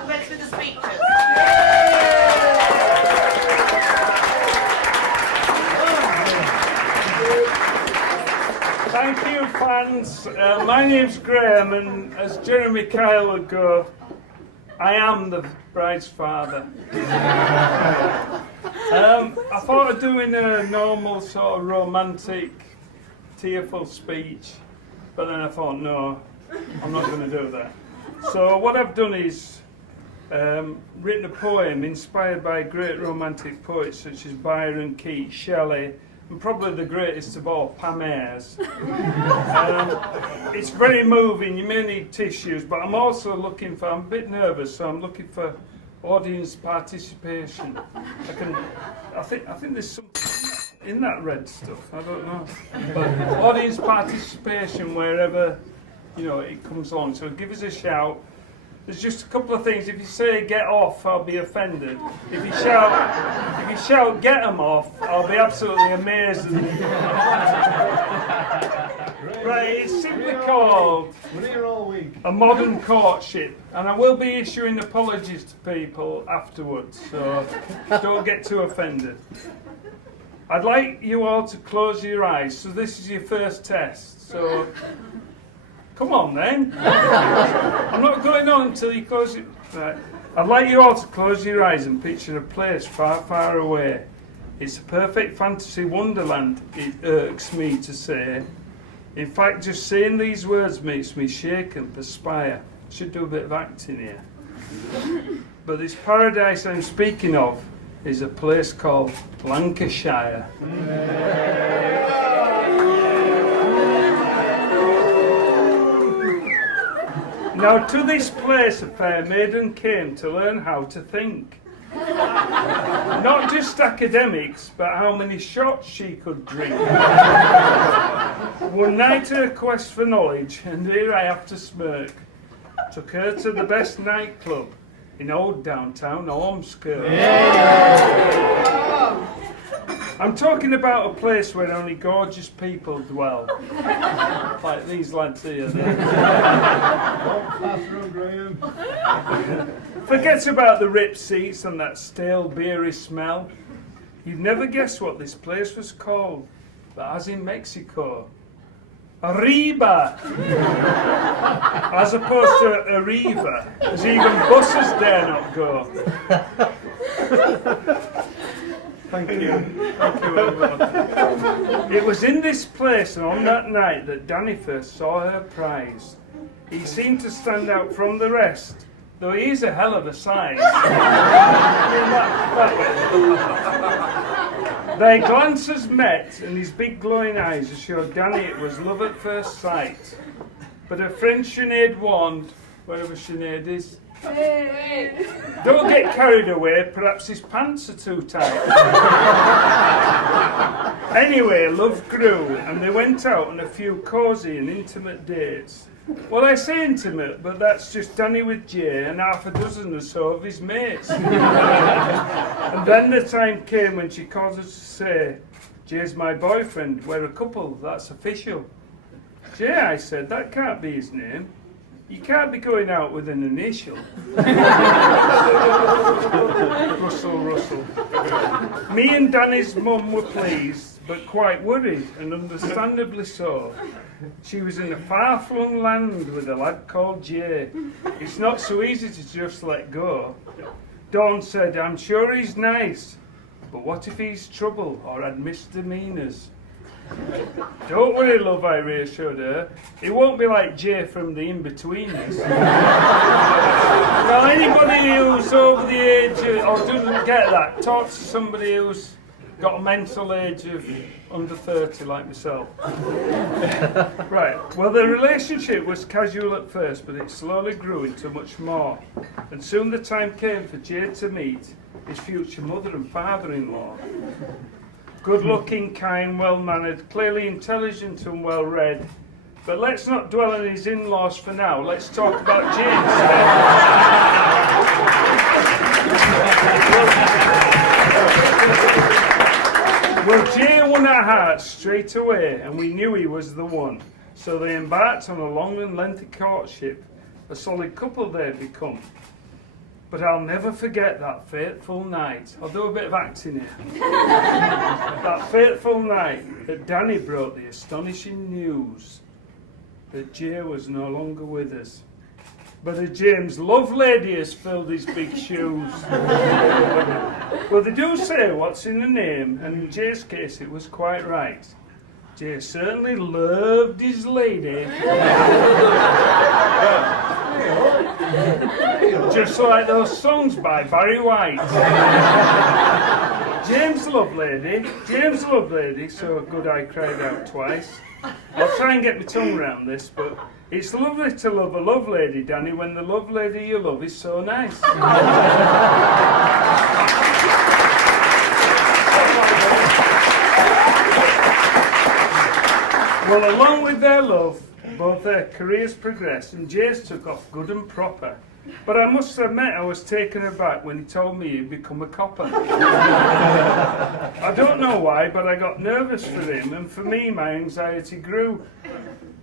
commence with the speeches. Thank you, fans. My name's Graham, and as Jeremy Kyle would go, I am the bride's father. I thought of doing a normal sort of romantic, tearful speech, but then I thought, no, I'm not going to do that. So what I've done is written a poem inspired by great romantic poets such as Byron, Keats, Shelley, and probably the greatest of all, Pam Ayres. It's very moving, you may need tissues, but I'm also looking for, I'm a bit nervous, so I'm looking for audience participation. I think there's something in that red stuff, I don't know. But audience participation wherever, it comes on, so give us a shout. There's just a couple of things. If you say get off, I'll be offended. If you shout get them off, I'll be absolutely amazed. Right, it's simply called A Modern Courtship, and I will be issuing apologies to people afterwards, so don't get too offended. I'd like you all to close your eyes, so this is your first test, so come on then. I'm not going on until you close it. Right. I'd like you all to close your eyes and picture a place far, far away. It's a perfect fantasy wonderland, it irks me to say. In fact, just saying these words makes me shake and perspire. I should do a bit of acting here. But this paradise I'm speaking of is a place called Lancashire. Now to this place a fair maiden came to learn how to think. Not just academics, but how many shots she could drink. One night her quest for knowledge, and here I have to smirk, took her to the best nightclub in old downtown Ormskirk. I'm talking about a place where only gorgeous people dwell. Like these lads here. Forget about the ripped seats and that stale beery smell. You'd never guess what this place was called, but as in Mexico, Arriba, as opposed to Arriva, as even buses dare not go. Thank you everyone. It was in this place and on that night that Danny first saw her prize. He seemed to stand out from the rest, though he's a hell of a size. Their glances met and his big glowing eyes assured Danny it was love at first sight. But her friend Sinead warned, wherever Sinead is, don't get carried away, perhaps his pants are too tight. Anyway, love grew and they went out on a few cosy and intimate dates. Well, I say intimate, but that's just Danny with Jay and half a dozen or so of his mates. And then the time came when she called us to say, Jay's my boyfriend, we're a couple, that's official. Jay, I said, that can't be his name. You can't be going out with an initial. Russell. Me and Danny's mum were pleased, but quite worried, and understandably so. She was in a far-flung land with a lad called Jay. It's not so easy to just let go. Dawn said, I'm sure he's nice, but what if he's trouble or had misdemeanours? Don't worry, love, I reassured her. It won't be like Jay from the In-Betweeners. Now, anybody who's over the age or doesn't get that, talk to somebody who's got a mental age of under 30 like myself. Right, well, the relationship was casual at first, but it slowly grew into much more. And soon the time came for Jay to meet his future mother and father-in-law. Good-looking, kind, well-mannered, clearly intelligent and well-read. But let's not dwell on his in-laws for now. Let's talk about Jay instead. Well, Jay won our hearts straight away, and we knew he was the one. So they embarked on a long and lengthy courtship. A solid couple they'd become. But I'll never forget that fateful night. I'll do a bit of acting here. That fateful night that Danny brought the astonishing news that Jay was no longer with us. But a James Lovelady has filled his big shoes. Well, they do say what's in the name, and in Jay's case it was quite right. Jay certainly loved his lady. Just like those songs by Barry White. James Lovelady, so good I cried out twice. I'll try and get my tongue around this, but it's lovely to love a love lady, Danny, when the love lady you love is so nice. Well, along with their love, both their careers progressed and Jay's took off good and proper. But I must admit I was taken aback when he told me he'd become a copper. I don't know why, but I got nervous for him, and for me my anxiety grew.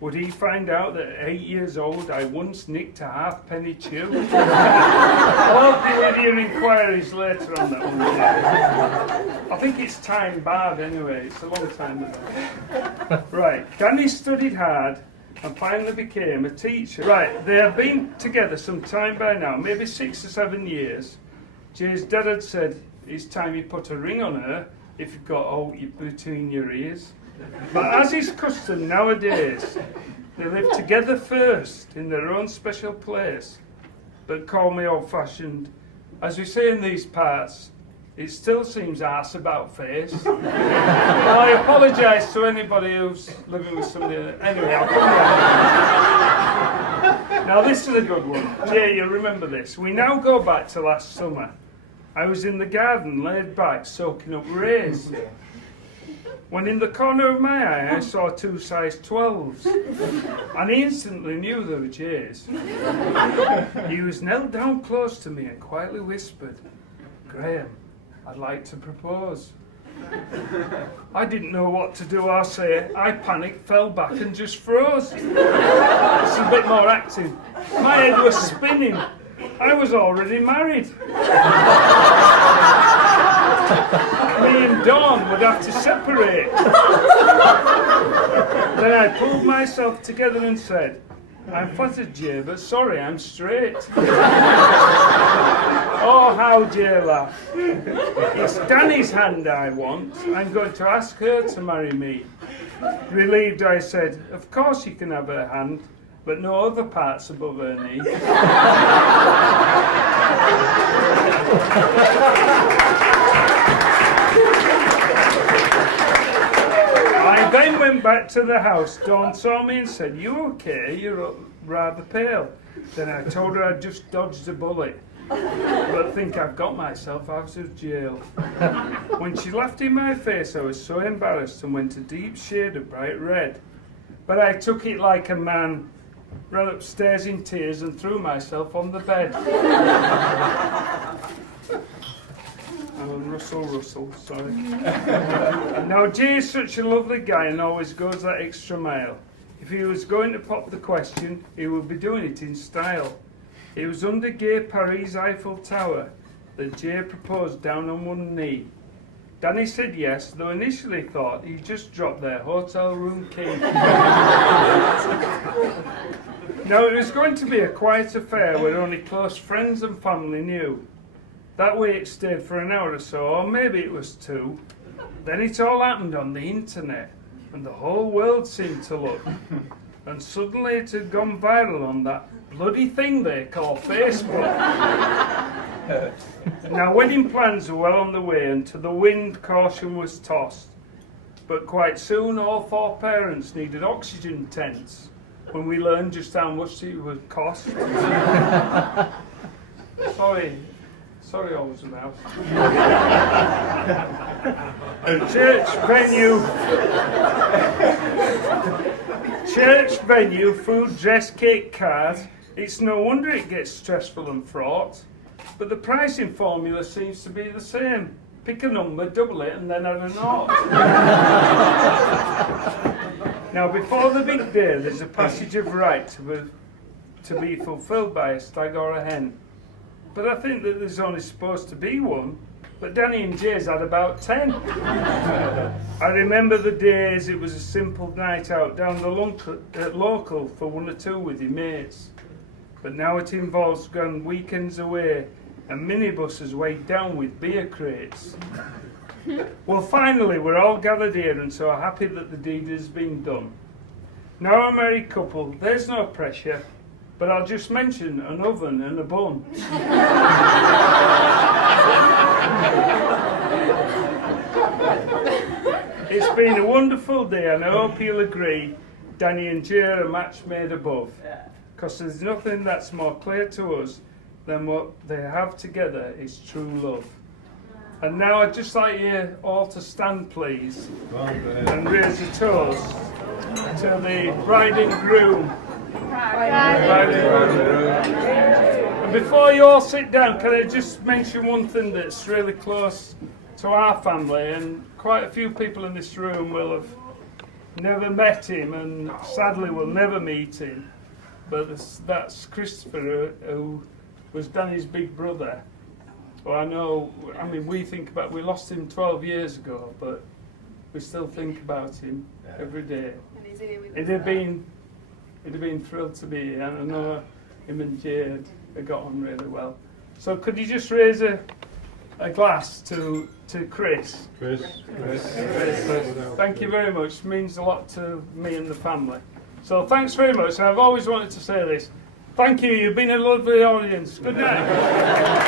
Would he find out that at 8 years old I once nicked a halfpenny chew? I'll hope you'll hear inquiries later on that one. I think it's time barred anyway, it's a long time ago. Right, Danny studied hard and finally became a teacher. Right, they have been together some time by now, maybe 6 or 7 years. Jay's dad had said, it's time you put a ring on her if you've got all between your ears. But as is custom nowadays, they live together first in their own special place. But call me old-fashioned. As we say in these parts, it still seems arse about face. Well, I apologise to anybody who's living with somebody. Anyway, I'll come back. Now this is a good one. Jay, you'll remember this. We now go back to last summer. I was in the garden, laid back, soaking up rays. When in the corner of my eye I saw 2 size 12s, and he instantly knew they were Jay's. He was knelt down close to me and quietly whispered, "Graham, I'd like to propose." I didn't know what to do or say. I panicked, fell back and just froze. It's a bit more acting. My head was spinning. I was already married. Me and Dawn would have to separate. Then I pulled myself together and said, "I'm flattered, Jay, but sorry, I'm straight." Oh, how Jay laughed. "It's Danny's hand I want. I'm going to ask her to marry me." Relieved, I said, "Of course you can have her hand, but no other parts above her knee." I then went back to the house. Dawn saw me and said, "You okay? You're rather pale." Then I told her I'd just dodged a bullet, but think I've got myself out of jail. When she laughed in my face, I was so embarrassed and went a deep shade of bright red. But I took it like a man, ran upstairs in tears and threw myself on the bed. Russell, sorry. Now, Jay is such a lovely guy and always goes that extra mile. If he was going to pop the question, he would be doing it in style. It was under Gay Paris' Eiffel Tower that Jay proposed down on one knee. Danny said yes, though initially thought he'd just dropped their hotel room key. Now, it was going to be a quiet affair where only close friends and family knew. That way it stayed for an hour or so, or maybe it was 2. Then it all happened on the internet, and the whole world seemed to look. And suddenly it had gone viral on that bloody thing they call Facebook. Now, wedding plans were well on the way, and to the wind caution was tossed. But quite soon all 4 parents needed oxygen tents when we learned just how much it would cost. Sorry, Holdsworth House. Church venue, food, dress, cake, card. It's no wonder it gets stressful and fraught. But the pricing formula seems to be the same. Pick a number, double it, and then add a nought. Now, before the big day, there's a passage of right to be fulfilled by a stag or a hen. but I think that there's only supposed to be one. But Danny and Jay's had about 10. I remember the days it was a simple night out down the local for 1 or 2 with your mates. But now it involves going weekends away and minibuses weighed down with beer crates. Well, finally, we're all gathered here and so happy that the deed has been done. Now a married couple, there's no pressure, but I'll just mention an oven and a bun. It's been a wonderful day and I hope you'll agree Danny and Jay are a match made above. Because there's nothing that's more clear to us than what they have together is true love. And now I'd just like you all to stand, please, and raise your toast to the bride and groom. And before you all sit down, can I just mention one thing that's really close to our family, and quite a few people in this room will have never met him and sadly will never meet him. But that's Christopher, who was Danny's big brother. Well, we think about, we lost him 12 years ago, but we still think about him every day. And he's here with us. He'd have been thrilled to be here, and I know him and Jay had got on really well. So could you just raise a glass to Chris? Chris. Thank you very much. It means a lot to me and the family. So thanks very much. I've always wanted to say this. Thank you. You've been a lovely audience. Good night.